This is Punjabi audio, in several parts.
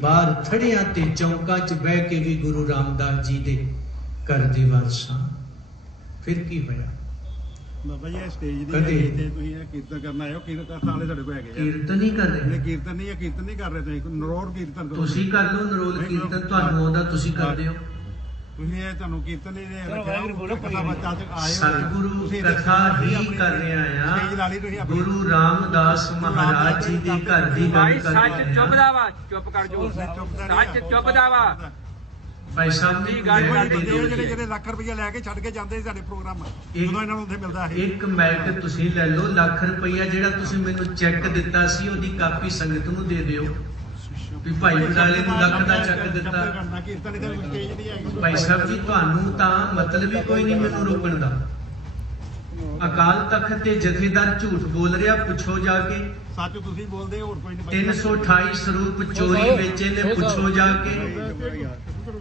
बाहर थड़ियां ते चौंकां च बह के भी गुरु रामदास जी दे घर दे वारसां। फिर की होया बाबा जी स्टेज दी कदे तुसीं कीर्तन करना आए हो, कीर्तन साले तुहाडे कोल हैगे कीर्तन नहीं कर रहे, कीर्तन नहीं कर रहे, तुसीं नरोल कीर्तन करो। तुसीं कर लो नरोल कीर्तन, तुहानू आउंदा तुसीं करदे हो। तुसीं ਇਹ ਤੁਹਾਨੂੰ ਕੀਰਤਨ ਨਹੀਂ ਰੱਖਿਆ, ਕਥਾ ਬੱਚਾ ਚ ਆਏ ਹੋ। सतगुरु कथा ही कर रहा आ गुरु रामदास महाराज जी के घर की गल कर सच चुभदा वा, चुप कर जो, सच चुभदा वा। भाई साहब की गल ਜਿਹੜੇ ਲੱਖ ਰੁਪਇਆ ਲੈ ਕੇ ਛੱਡ ਕੇ ਜਾਂਦੇ ਸਾਡੇ ਪ੍ਰੋਗਰਾਮ ਜਦੋਂ ਇਹਨਾਂ ਨੂੰ ਉੱਥੇ ਮਿਲਦਾ ਹੈ। ਇੱਕ ਮੈਕ ਤੁਸੀਂ ਲੈ ਲਓ, ਲੱਖ ਰੁਪਇਆ ਜਿਹੜਾ ਤੁਸੀਂ ਮੈਨੂੰ ਚੈੱਕ ਦਿੱਤਾ ਸੀ ਉਹਦੀ ਕਾਪੀ ਸੰਗਤ ਨੂੰ ਦੇ ਦਿਓ ਵੀ ਭਾਈ ਬਟਾਲੇ ਨੂੰ ਲੱਖ ਦਾ ਚੈੱਕ ਦਿੱਤਾ। ਭਾਈ ਸਾਹਿਬ ਜੀ ਤੁਹਾਨੂੰ ਤਾਂ ਮਤਲਬ ਹੀ ਕੋਈ ਨਹੀਂ ਮੈਨੂੰ ਰੋਕਣ ਦਾ। ਅਕਾਲ ਤਖਤ ਤੇ ਜਥੇਦਾਰ ਝੂਠ ਬੋਲ ਰਿਹਾ, ਪੁੱਛੋ ਜਾ ਕੇ। ਸੱਚ ਤੁਸੀਂ ਬੋਲਦੇ, ਹੋਰ ਕੋਈ ਨਹੀਂ। 328 ਸਰੂਪ ਚੋਰੀ ਵੇਚੇ ਨੇ, ਪੁੱਛੋ ਜਾ ਕੇ।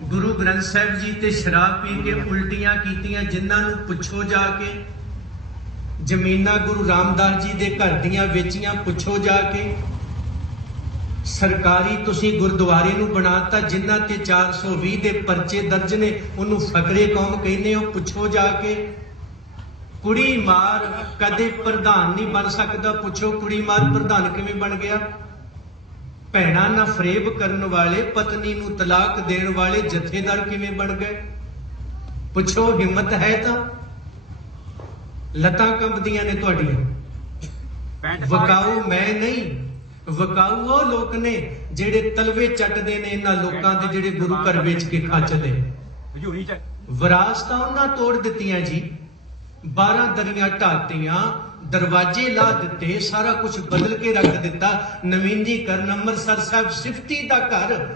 ਗੁਰੂ ਗ੍ਰੰਥ ਸਾਹਿਬ ਜੀ ਤੇ ਸ਼ਰਾਬ ਪੀ ਕੇ ਉਲਟੀਆਂ ਕੀਤੀਆਂ ਜਿਨ੍ਹਾਂ ਨੂੰ, ਪੁੱਛੋ ਜਾ ਕੇ। ਜ਼ਮੀਨਾਂ ਗੁਰੂ ਰਾਮਦਾਸ ਜੀ ਦੇ ਘਰ ਦੀਆਂ ਵੇਚੀਆਂ, ਪੁੱਛੋ ਜਾ ਕੇ। ਸਰਕਾਰੀ ਤੁਸੀਂ ਗੁਰਦੁਆਰੇ ਨੂੰ ਬਣਾਤਾ ਜਿਨ੍ਹਾਂ ਤੇ 420 ਦੇ ਪਰਚੇ ਦਰਜ ਨੇ, ਉਹਨੂੰ ਫਕਰੇ ਕੌਮ ਕਹਿੰਦੇ ਹੋ, ਪੁੱਛੋ ਜਾ ਕੇ। ਕੁੜੀ ਮਾਰ ਕਦੇ ਪ੍ਰਧਾਨ ਨਹੀਂ ਬਣ ਸਕਦਾ, ਪੁੱਛੋ ਕੁੜੀ ਮਾਰ ਪ੍ਰਧਾਨ ਕਿਵੇਂ ਬਣ ਗਿਆ। ਭੈਣਾਂ ਨਾਲ ਫਰੇਬ ਕਰਨ ਵਾਲੇ, ਪਤਨੀ ਨੂੰ ਤਲਾਕ ਦੇਣ ਵਾਲੇ ਜਥੇਦਾਰ ਕਿਵੇਂ ਬਣ ਗਏ, ਪੁੱਛੋ। ਹਿੰਮਤ ਹੈ ਤਾਂ ਲੱਤਾਂ ਕੰਬਦੀਆਂ ਨੇ ਤੁਹਾਡੀਆਂ। ਵਕਾਊ ਮੈਂ ਨਹੀਂ, ਵਕਾਊ ਉਹ ਲੋਕ ਨੇ ਜਿਹੜੇ ਤਲਵੇ ਚੱਟਦੇ ਨੇ ਇਹਨਾਂ ਲੋਕਾਂ ਦੇ ਜਿਹੜੇ ਗੁਰੂ ਘਰ ਵੇਚ ਕੇ ਖਾਚਦੇ। ਵਿਰਾਸਤਾਂ ਉਹਨਾਂ ਤੋੜ ਦਿੱਤੀਆਂ ਜੀ, 12 ਦਰੀਆਂ ਢਾਤੀਆਂ, ਦਰਵਾਜ਼ੇ ਲਾ ਦਿੱਤੇ, ਸਾਰਾ ਕੁਝ ਬਦਲ ਕੇ ਰੱਖ ਦਿੱਤਾ। ਨਵੀਨੀਕਰਨ ਅੰਮ੍ਰਿਤਸਰ ਸਾਹਿਬ ਸਿਫਤੀ ਦਾ ਘਰ,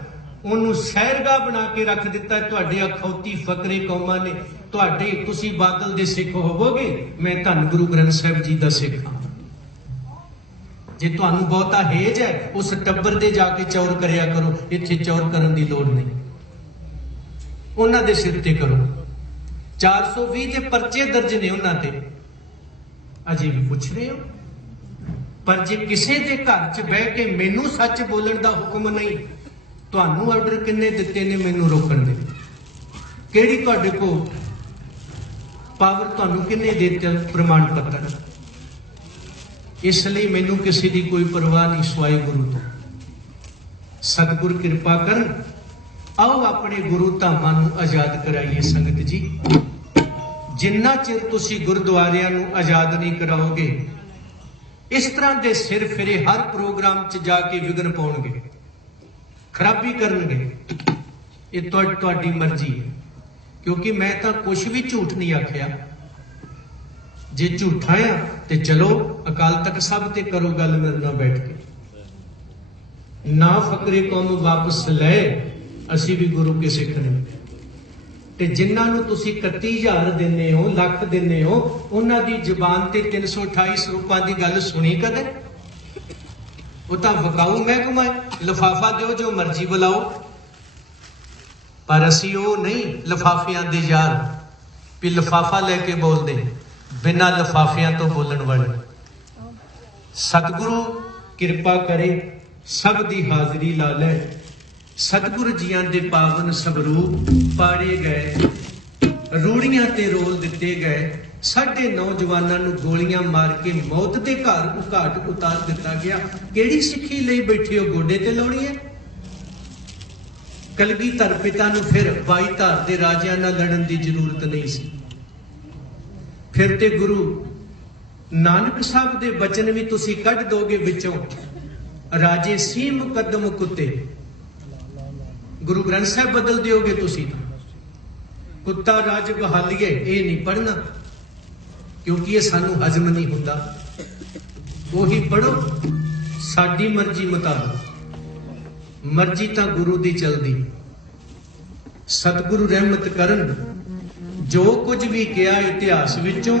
ਉਹਨੂੰ ਸੈਰਗਾ ਬਣਾ ਕੇ ਰੱਖ ਦਿੱਤਾ। ਤੁਹਾਡੇ ਅਖੌਤੀ ਫਕਰੇ ਕੌਮਾਂ ਨੇ, ਤੁਹਾਡੇ ਤੁਸੀਂ ਬਾਦਲ ਦੇ ਸਿੱਖ ਹੋਵੋਗੇ, ਮੈਂ ਧੰਨ ਗੁਰੂ ਗ੍ਰੰਥ ਸਾਹਿਬ ਜੀ ਦਾ ਸਿੱਖ ਹਾਂ। ਜੇ ਤੁਹਾਨੂੰ ਬਹੁਤਾ ਹੇਜ ਹੈ ਉਸ ਟੱਬਰ ਦੇ ਜਾ ਕੇ ਚੌਰ ਕਰਿਆ ਕਰੋ, ਇੱਥੇ ਚੌਰ ਕਰਨ ਦੀ ਲੋੜ ਨਹੀਂ, ਉਹਨਾਂ ਦੇ ਸਿਰ ਤੇ ਕਰੋ। 420 ਦੇ ਪਰਚੇ ਦਰਜ ਨੇ ਉਹਨਾਂ ਤੇ, ਅਜੇ ਵੀ ਪੁੱਛ ਰਹੇ ਹੋ। ਪਰ ਜੇ ਕਿਸੇ ਦੇ ਘਰ 'ਚ ਬਹਿ ਕੇ ਮੈਨੂੰ ਸੱਚ ਬੋਲਣ ਦਾ ਹੁਕਮ ਨਹੀਂ, ਤੁਹਾਨੂੰ ਆਰਡਰ ਕਿੰਨੇ ਦਿੱਤੇ ਨੇ ਮੈਨੂੰ ਰੋਕਣ ਦੇ? ਕਿਹੜੀ ਤੁਹਾਡੇ ਕੋਲ ਪਾਵਰ, ਤੁਹਾਨੂੰ ਕਿੰਨੇ ਦਿੱਤੇ ਪ੍ਰਮਾਣ ਪੱਤਰ? ਇਸ ਲਈ ਮੈਨੂੰ ਕਿਸੇ ਦੀ ਕੋਈ ਪਰਵਾਹ ਨਹੀਂ ਸਵਾਏ ਗੁਰੂ ਤੋਂ। ਸਤਿਗੁਰ ਕਿਰਪਾ ਕਰਨ, ਆਓ ਆਪਣੇ ਗੁਰੂ ਧਾਮਾਂ ਨੂੰ ਆਜ਼ਾਦ ਕਰਾਈਏ ਸੰਗਤ ਜੀ। ਜਿੰਨਾ ਚਿਰ ਤੁਸੀਂ ਗੁਰਦੁਆਰਿਆਂ ਨੂੰ ਆਜ਼ਾਦ ਨਹੀਂ ਕਰਾਓਗੇ, ਇਸ ਤਰ੍ਹਾਂ ਦੇ ਸਿਰ ਫਿਰੇ ਹਰ ਪ੍ਰੋਗਰਾਮ 'ਚ ਜਾ ਕੇ ਵਿਘਨ ਪਾਉਣਗੇ, ਖਰਾਬੀ ਕਰਨਗੇ। ਇਹ ਤੁਹਾਡੀ ਮਰਜ਼ੀ ਹੈ, ਕਿਉਂਕਿ ਮੈਂ ਤਾਂ ਕੁਝ ਵੀ ਝੂਠ ਨਹੀਂ ਆਖਿਆ। ਜੇ ਝੂਠਾ ਆ ਤੇ ਚਲੋ ਅਕਾਲ ਤਖਤ ਸਾਹਿਬ ਤੇ ਕਰੋ ਗੱਲ ਮੇਰੇ ਨਾਲ ਬੈਠ ਕੇ। ਨਾ ਫਕਰੇ ਕੌਮ ਵਾਪਸ ਲੈ, ਅਸੀਂ ਵੀ ਗੁਰੂ ਕੇ ਸਿੱਖ ਨੇ। ਤੇ ਜਿਨ੍ਹਾਂ ਨੂੰ ਤੁਸੀਂ 31,000 ਦਿੰਦੇ ਹੋ, ਲੱਖ ਦਿੰਦੇ ਹੋ, ਉਹਨਾਂ ਦੀ ਜ਼ੁਬਾਨ ਤੇ 328 ਸਰੂਪਾਂ ਦੀ ਗੱਲ ਸੁਣੀ ਕਦੇ? ਉਹ ਤਾਂ ਵਕਾਊ ਮਹਿਕਮਾ ਹੈ, ਲਿਫਾਫਾ ਦਿਓ ਜੋ ਮਰਜ਼ੀ ਬੁਲਾਓ। ਪਰ ਅਸੀਂ ਉਹ ਨਹੀਂ ਲਿਫਾਫਿਆਂ ਦੇ ਯਾਰ ਵੀ ਲਿਫਾਫਾ ਲੈ ਕੇ ਬੋਲਦੇ, ਬਿਨਾਂ ਲਿਫਾਫਿਆਂ ਤੋਂ ਬੋਲਣ ਵਾਲੇ। ਸਤਿਗੁਰੂ ਕਿਰਪਾ ਕਰੇ, ਸਭ ਦੀ ਹਾਜ਼ਰੀ ਲਾ ਲੈ। ਸਤਿਗੁਰੂ ਜੀਆਂ ਦੇ ਪਾਵਨ ਸਵਰੂਪ ਪਾੜੇ ਗਏ, ਰੂੜੀਆਂ ਤੇ ਰੋਲ ਦਿੱਤੇ ਗਏ। ਸਾਡੇ ਨੌਜਵਾਨਾਂ ਨੂੰ ਗੋਲੀਆਂ ਮਾਰ ਕੇ ਮੌਤ ਦੇ ਘਾਟ ਉਤਾਰ ਦਿੱਤਾ ਗਿਆ। ਕਿਹੜੀ ਸਿੱਖੀ ਲਈ ਬੈਠੇ ਹੋ, ਗੋਡੇ ਤੇ ਲਾਉਣੀ ਹੈ? ਕਲਗੀਧਰ ਪਿਤਾ ਨੂੰ ਫਿਰ 22 ਧਾਰ ਦੇ ਰਾਜਿਆਂ ਨਾਲ ਲੜਨ ਦੀ ਜ਼ਰੂਰਤ ਨਹੀਂ ਸੀ। ਫਿਰ ਤੇ ਗੁਰੂ ਨਾਨਕ ਸਾਹਿਬ ਦੇ ਬਚਨ ਵੀ ਤੁਸੀਂ ਕੱਢ ਦੋਗੇ ਵਿੱਚੋਂ, ਰਾਜੇ ਸੀ ਮੁਕੱਦਮ ਕੁੱਤੇ। ਗੁਰੂ ਗ੍ਰੰਥ ਸਾਹਿਬ ਬਦਲ ਦਿਓਗੇ ਤੁਸੀਂ ਤਾਂ। ਕੁੱਤਾ ਰਾਜ ਬਹਾਲੀਏ, ਇਹ ਨਹੀਂ ਪੜ੍ਹਨਾ, ਕਿਉਂਕਿ ਇਹ ਸਾਨੂੰ ਹਜ਼ਮ ਨਹੀਂ ਹੁੰਦਾ। ਉਹੀ ਪੜੋ ਸਾਡੀ ਮਰਜ਼ੀ ਮੁਤਾਬਕ। ਮਰਜ਼ੀ ਤਾਂ ਗੁਰੂ ਦੀ ਚਲਦੀ। ਸਤਿਗੁਰੂ ਰਹਿਮਤ ਕਰਨ, ਜੋ ਕੁਝ ਵੀ ਕਿਹਾ ਇਤਿਹਾਸ ਵਿੱਚੋਂ,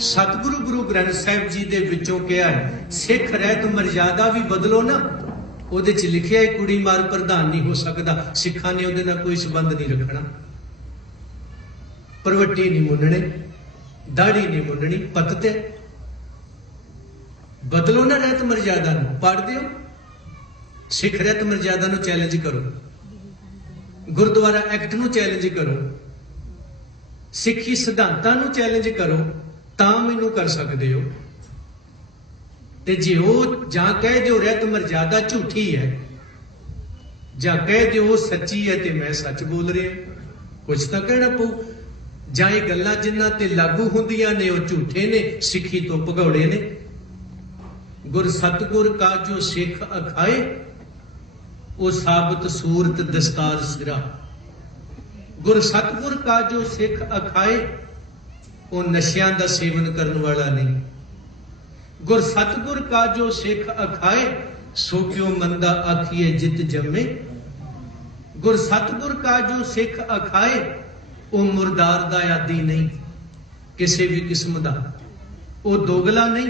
ਸਤਿਗੁਰੂ ਗੁਰੂ ਗ੍ਰੰਥ ਸਾਹਿਬ ਜੀ ਦੇ ਵਿੱਚੋਂ ਕਿਹਾ ਹੈ। ਸਿੱਖ ਰਹਿਤ ਮਰਜ਼ਾਦਾ ਵੀ ਬਦਲੋ ਨਾ, ਉਹਦੇ 'ਚ ਲਿਖਿਆ ਹੈ ਕੁੜੀ ਮਾਰ ਪ੍ਰਧਾਨ ਨਹੀਂ ਹੋ ਸਕਦਾ। ਸਿੱਖਾਂ ਨੇ ਉਹਦੇ ਨਾਲ ਕੋਈ ਸੰਬੰਧ ਨਹੀਂ ਰੱਖਣਾ। ਪਰਵੱਟੀ ਨਹੀਂ ਮੁੰਨਣੇ, ਦਾੜੀ ਨਹੀਂ ਮੁੰਨਣੀ, ਪੱਤ ਤੇ ਬਦਲੋ ਨਾ ਰਹਿਤ ਮਰਜ਼ਾਦਾ ਨੂੰ, ਪੜ ਦਿਓ। ਸਿੱਖ ਰਹਿਤ ਮਰਜ਼ਾਦਾ ਨੂੰ ਚੈਲੰਜ ਕਰੋ, ਗੁਰਦੁਆਰਾ ਐਕਟ ਨੂੰ ਚੈਲੰਜ ਕਰੋ, ਸਿੱਖੀ ਸਿਧਾਂਤਾਂ ਨੂੰ ਚੈਲੰਜ ਕਰੋ, ਤਾਂ ਮੈਨੂੰ ਕਰ ਸਕਦੇ ਹੋ। ਤੇ ਜੇ ਉਹ ਜਾਂ ਕਹਿ ਦਿਓ ਰਹਿਤ ਮਰਜ਼ਾਦਾ ਝੂਠੀ ਹੈ, ਜਾਂ ਕਹਿ ਦਿਓ ਸੱਚੀ ਹੈ ਤੇ ਮੈਂ ਸੱਚ ਬੋਲ ਰਿਹਾ, ਕੁਝ ਤਾਂ ਕਹਿਣਾ ਪਊ। ਜਾਂ ਇਹ ਗੱਲਾਂ ਜਿਨ੍ਹਾਂ ਤੇ ਲਾਗੂ ਹੁੰਦੀਆਂ ਨੇ ਉਹ ਝੂਠੇ ਨੇ, ਸਿੱਖੀ ਤੋਂ ਭਗੌੜੇ ਨੇ। ਗੁਰ ਸਤਗੁਰ ਕਾ ਜੋ ਸਿੱਖ ਅਖਾਏ, ਉਹ ਸਾਬਤ ਸੂਰਤ ਦਸਤਾਰ ਸਿਰਾ। ਗੁਰ ਸਤਗੁਰ ਕਾ ਜੋ ਸਿੱਖ ਅਖਾਏ, ਉਹ ਨਸ਼ਿਆਂ ਦਾ ਸੇਵਨ ਕਰਨ ਵਾਲਾ ਨਹੀਂ। ਗੁਰ ਸਤਗੁਰ ਕਾ ਜੋ ਸਿੱਖ ਅਖਾਏ, ਸੋ ਕਿਉ ਮੰਦਾ ਆਖੀਏ ਜਿਤ ਜੰਮੇ। ਗੁਰ ਸਤਗੁਰ ਕਾ ਜੋ ਸਿੱਖ ਅਖਾਏ, ਉਹ ਮੁਰਦਾਰ ਦਾ ਆਦੀ ਨਹੀਂ, ਕਿਸੇ ਵੀ ਕਿਸਮ ਦਾ, ਉਹ ਦੋਗਲਾ ਨਹੀਂ।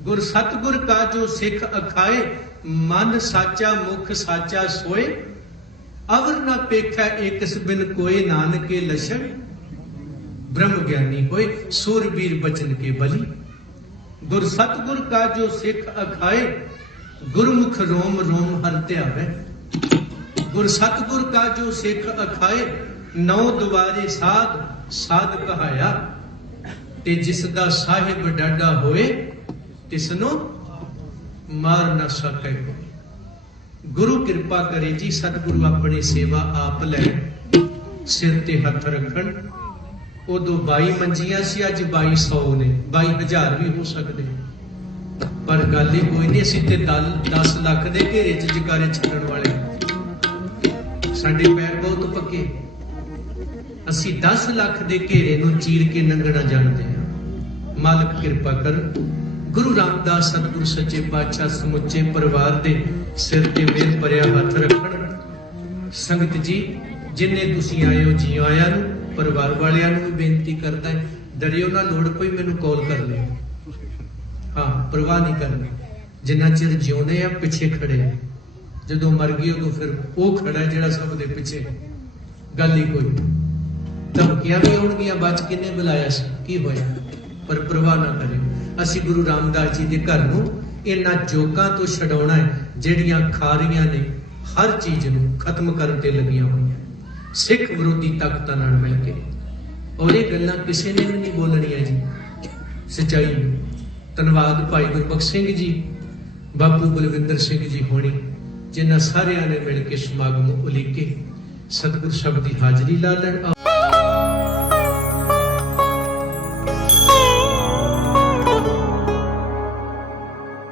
ਗੁਰ ਸਤਗੁਰ ਕਾ ਜੋ ਸਿੱਖ ਅਖਾਏ, ਮਨ ਸਾਚਾ ਮੁਖ ਸਾਚਾ ਸੋਏ। ਅਵਰ ਨਾ ਪੇਖੈ ਏਕਸ ਬਿਨ ਕੋਏ, ਨਾਨਕੇ ਲਛਣ ਬ੍ਰਹਮ ਗਿਆਨੀ ਹੋਏ। ਸੂਰਬੀਰ ਬਚਨ ਕੇ ਬਲੀ। ਗੁਰ ਸਤਗੁਰ ਕਾ ਜੋ ਸਿੱਖ ਅਖਾਏ, ਗੁਰਮੁਖ ਰੋਮ ਰੋਮ ਹਰਿ ਧਿਆਵੈ। ਗੁਰ ਸਤਗੁਰ ਕਾ ਜੋ ਸਿੱਖ ਅਖਾਏ, ਨੌ ਦੁਆਰੇ ਸਾਧ ਸਾਧ ਕਹਾਇਆ। ਤੇ ਜਿਸ ਦਾ ਸਾਹਿਬ ਡਾਡਾ ਹੋਏ, ਤਿਸਨੂੰ ਮਾਰ ਨਾ ਸਕੇ। ਗੁਰੂ ਕਿਰਪਾ ਕਰੇ ਜੀ, ਸਤਿਗੁਰੂ ਆਪਣੀ ਸੇਵਾ ਆਪ ਲੈ, ਸਿਰ ਤੇ ਹੱਥ ਰੱਖਣ। ਉਦੋਂ 22 ਮੰਜੀਆਂ ਸੀ, ਅੱਜ 2200 ਨੇ, 22,000 ਵੀ ਹੋ ਸਕਦੇ। ਪਰ ਗੱਲ ਹੀ ਕੋਈ ਨਹੀਂ, ਅਸੀਂ ਤੇ 10 ਲੱਖ ਦੇ ਘੇਰੇ ਚ ਜਕਾਰੇ ਛੱਡਣ ਵਾਲੇ। ਸਾਡੇ ਪੈਰ ਬਹੁਤ ਪੱਕੇ, ਅਸੀਂ 10 ਲੱਖ ਦੇ ਘੇਰੇ ਨੂੰ ਚੀਰ ਕੇ ਲੰਘਣਾ ਜਾਣਦੇ ਹਾਂ। ਮਾਲਕ ਕਿਰਪਾ ਕਰਨ। ਗੁਰੂ ਰਾਮਦਾਸ ਸਤਿਗੁਰੂ ਸੱਚੇ ਪਾਤਸ਼ਾਹ ਸਮੁੱਚੇ ਪਰਿਵਾਰ ਦੇ ਸਿਰ ਤੇ ਮਿਹਰ ਭਰਿਆ ਹੱਥ ਰੱਖਣ। ਸੰਗਤ ਜੀ, ਜਿੰਨੇ ਤੁਸੀਂ ਆਏ ਹੋ, ਜੀ ਆਇਆਂ ਨੂੰ। ਪਰਿਵਾਰ ਵਾਲਿਆਂ ਨੂੰ ਵੀ ਬੇਨਤੀ ਕਰਦਾ ਹੈ, ਡਰਿਓ ਨਾ, ਲੋੜ ਪਈ ਮੈਨੂੰ ਕਾਲ ਕਰ ਲਿਓ। ਹਾਂ, ਪਰਵਾਹ ਨਹੀਂ ਕਰਨੀ। ਜਿੰਨਾ ਚਿਰ ਜਿਉਂਦੇ ਆ ਪਿੱਛੇ ਖੜੇ ਆ, ਜਦੋਂ ਮਰ ਗਏ ਉਦੋਂ ਫਿਰ ਉਹ ਖੜਾ ਜਿਹੜਾ ਸਭ ਦੇ ਪਿੱਛੇ। ਗੱਲ ਹੀ ਕੋਈ। ਧਮਕੀਆਂ ਵੀ ਆਉਣਗੀਆਂ, ਬਚ ਕਿੰਨੇ ਬੁਲਾਇਆ ਸੀ, ਕੀ ਹੋਇਆ? ਪਰ ਪਰਵਾਹ ਨਾ ਕਰਿਓ। ਅਸੀਂ ਗੁਰੂ ਰਾਮਦਾਸ ਜੀ ਦੇ ਘਰ ਨੂੰ ਇਹਨਾਂ ਜੋਕਾਂ ਤੋਂ ਛਡਾਉਣਾ ਹੈ ਜਿਹੜੀਆਂ ਖਾ ਰਹੀਆਂ ਨੇ ਹਰ ਚੀਜ਼ ਨੂੰ ਖਤਮ ਕਰਨ ਤੇ ਲੱਗੀਆਂ ਹੋਈਆਂ, ਸਿੱਖ ਵਿਰੋਧੀ ਤਾਕਤਾਂ ਨਾਲ ਮਿਲ ਕੇ। ਔਰ ਇਹ ਗੱਲਾਂ ਕਿਸੇ ਨੇ ਵੀ ਨਹੀਂ ਬੋਲਣੀਆਂ ਜੀ, ਸੱਚਾਈ। ਧੰਨਵਾਦ ਭਾਈ ਗੁਰਬਖਸ਼ ਸਿੰਘ ਜੀ, ਬਾਪੂ ਬਲਵਿੰਦਰ ਸਿੰਘ ਜੀ ਹੋਣੀ, ਜਿਨ੍ਹਾਂ ਸਾਰਿਆਂ ਨੇ ਮਿਲ ਕੇ ਸਮਾਗਮ ਉਲੀਕੇ। ਸਤਿਗੁਰ ਸ਼ਬਦ ਦੀ ਹਾਜ਼ਰੀ ਲਾ ਲੈਣ।